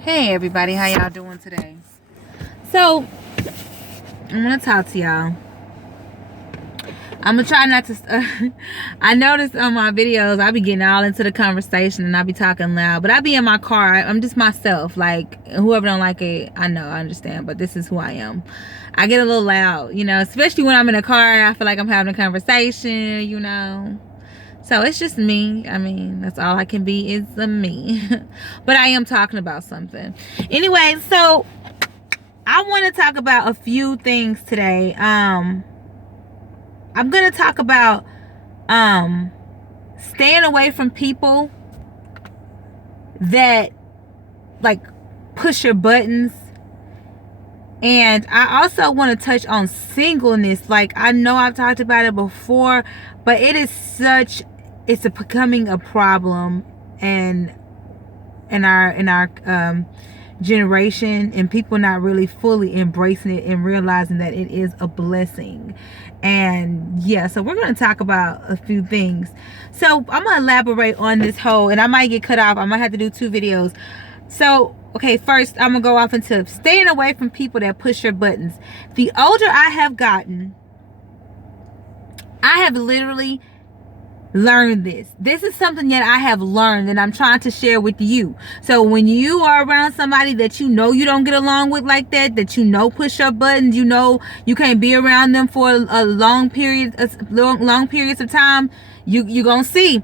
Hey everybody, how y'all doing today? So, I'm gonna talk to y'all. I'm gonna try not to. I noticed on my videos, I be getting all into the conversation and I be talking loud, but I be in my car. I'm just myself. Like, whoever don't like it, I know, I understand, but this is who I am. I get a little loud, especially when I'm in a car. I feel like I'm having a conversation. So it's just me. I mean, that's all I can be is a me. But I am talking about something. Anyway, so I want to talk about a few things today. I'm going to talk about staying away from people that like push your buttons. And I also want to touch on singleness. Like, I know I've talked about it before, but it's becoming a problem in our generation, and people not really fully embracing it and realizing that it is a blessing. And yeah, so we're going to talk about a few things. So I'm going to elaborate on this whole, and I might get cut off. I might have to do 2 videos. So okay, first I'm gonna go off into staying away from people that push your buttons. The older I have gotten, I have literally learned this. This is something that I have learned and I'm trying to share with you. So when you are around somebody that you know you don't get along with like that you know push your buttons, you know you can't be around them for a long periods of time, you gonna see.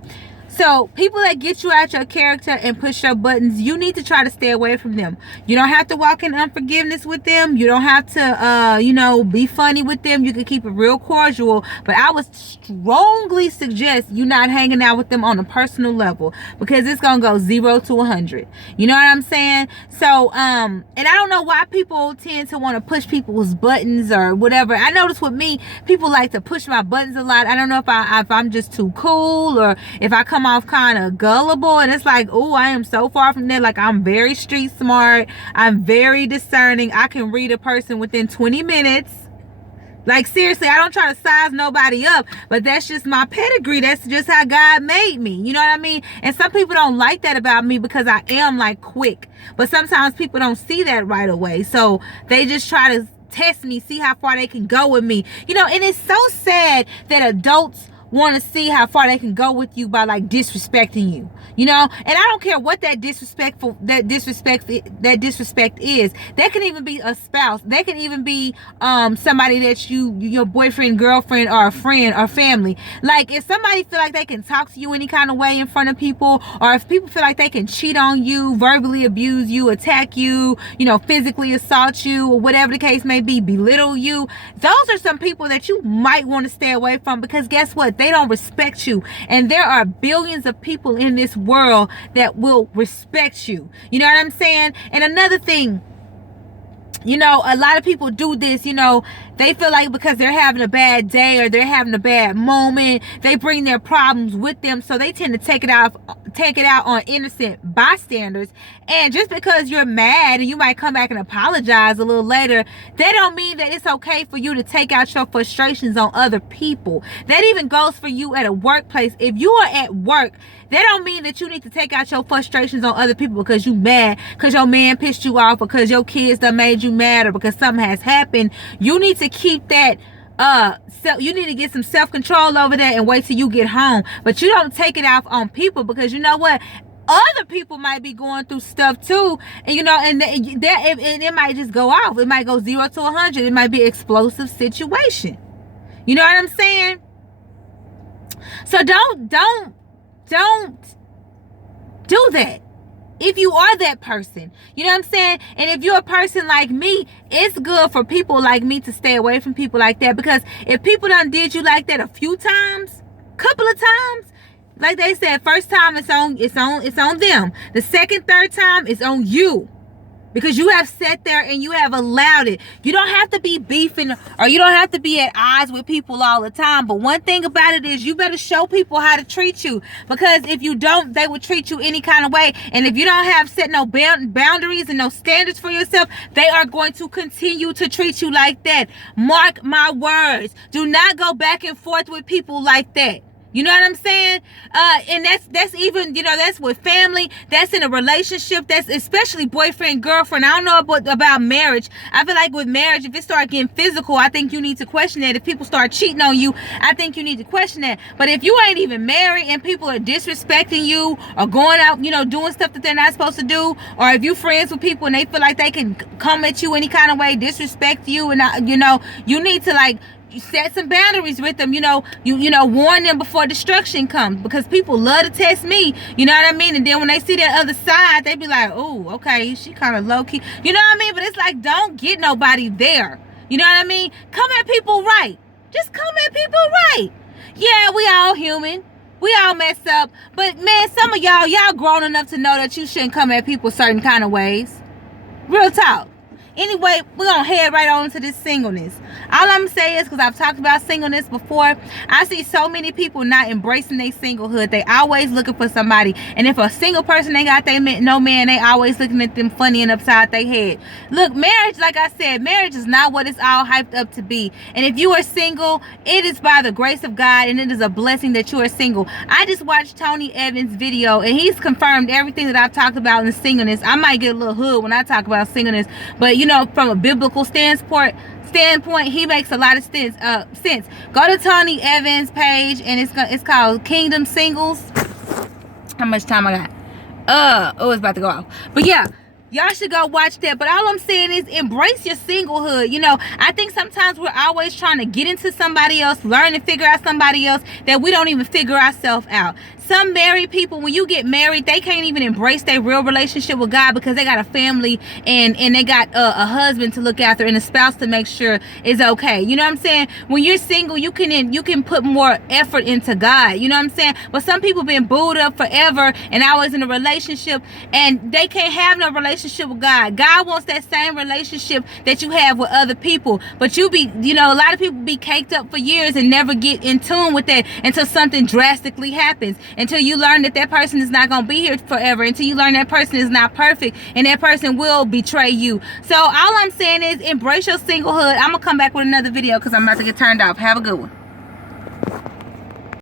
So people that get you out your character and push your buttons, you need to try to stay away from them. You don't have to walk in unforgiveness with them. You don't have to, be funny with them. You can keep it real cordial. But I would strongly suggest you not hanging out with them on a personal level, because it's going to go 0 to 100. You know what I'm saying? So, and I don't know why people tend to want to push people's buttons or whatever. I notice with me, people like to push my buttons a lot. I don't know if I'm just too cool, or if I come off kind of gullible, and it's like, oh, I am so far from that. Like, I'm very street smart, I'm very discerning, I can read a person within 20 minutes. Like, seriously, I don't try to size nobody up, but that's just my pedigree. That's just how God made me. You know what I mean? And some people don't like that about me because I am like quick, but sometimes people don't see that right away, so they just try to test me, see how far they can go with me. And it's so sad that adults want to see how far they can go with you by like disrespecting you, and I don't care what that disrespect is. That can even be a spouse. That can even be somebody that your boyfriend, girlfriend, or a friend or family. Like, if somebody feel like they can talk to you any kind of way in front of people, or if people feel like they can cheat on you, verbally abuse you, attack you, physically assault you, or whatever the case may be, belittle you, those are some people that you might want to stay away from, because guess what? They don't respect you. And there are billions of people in this world that will respect you. You know what I'm saying? And another thing, a lot of people do this, they feel like because they're having a bad day or they're having a bad moment, they bring their problems with them. So they tend to take it out on innocent bystanders. And just because you're mad and you might come back and apologize a little later, that don't mean that it's okay for you to take out your frustrations on other people. That even goes for you at a workplace. If you are at work, that don't mean that you need to take out your frustrations on other people because you mad, because your man pissed you off, because your kids done made you mad, or because something has happened. You need to keep that you need to get some self-control over that and wait till you get home. But you don't take it out on people, because you know what? Other people might be going through stuff too, and it might just go off. It might go 0 to 100. It might be an explosive situation. You know what I'm saying? So don't do that. If you are that person, you know what I'm saying? And if you're a person like me, it's good for people like me to stay away from people like that, because if people done did you like that a few times, couple of times, like they said, first time it's on them. The second, third time it's on you, because you have sat there and you have allowed it. You don't have to be beefing, or you don't have to be at odds with people all the time. But one thing about it is, you better show people how to treat you, because if you don't, they will treat you any kind of way. And if you don't have set no boundaries and no standards for yourself, they are going to continue to treat you like that. Mark my words. Do not go back and forth with people like that. You know what I'm saying? And that's even, you know, that's with family, that's in a relationship, that's especially boyfriend, girlfriend. I don't know about marriage. I feel like with marriage, if it start getting physical, I think you need to question that. If people start cheating on you, I think you need to question that. But if you ain't even married and people are disrespecting you or going out, you know, doing stuff that they're not supposed to do, or if you friends with people and they feel like they can come at you any kind of way, disrespect you, and you know, you need to like set some boundaries with them. You know, you know, warn them before destruction comes, because people love to test me, you know what I mean? And then when they see that other side, they be like, oh, okay, she kind of low-key, you know what I mean? But it's like, don't get nobody there, you know what I mean? Come at people right. Just come at people right. Yeah, we all human, we all mess up, but man, some of y'all grown enough to know that you shouldn't come at people certain kind of ways. Real talk. Anyway, we're going to head right on to this singleness. All I'm saying is, because I've talked about singleness before, I see so many people not embracing their singlehood. They always looking for somebody. And if a single person ain't got no man, they always looking at them funny and upside their head. Look, marriage, like I said, marriage is not what it's all hyped up to be. And if you are single, it is by the grace of God, and it is a blessing that you are single. I just watched Tony Evans' video, and he's confirmed everything that I've talked about in singleness. I might get a little hood when I talk about singleness, but you know, from a biblical standpoint, he makes a lot of sense. Go to Tony Evans' page, and it's called Kingdom Singles. How much time I got? Oh, it's about to go off. But yeah, y'all should go watch that. But all I'm saying is, embrace your singlehood. You know, I think sometimes we're always trying to get into somebody else, learn and figure out somebody else, that we don't even figure ourselves out. Some married people, when you get married, they can't even embrace their real relationship with God, because they got a family and they got a husband to look after and a spouse to make sure is okay. You know what I'm saying? When you're single, you can put more effort into God. You know what I'm saying? But some people been booed up forever and always in a relationship, and they can't have no relationship with God. God wants that same relationship that you have with other people. But you know, a lot of people be caked up for years and never get in tune with that until something drastically happens. Until you learn that person is not going to be here forever. Until you learn that person is not perfect and that person will betray you. So all I'm saying is, embrace your singlehood. I'm going to come back with another video because I'm about to get turned off. Have a good one.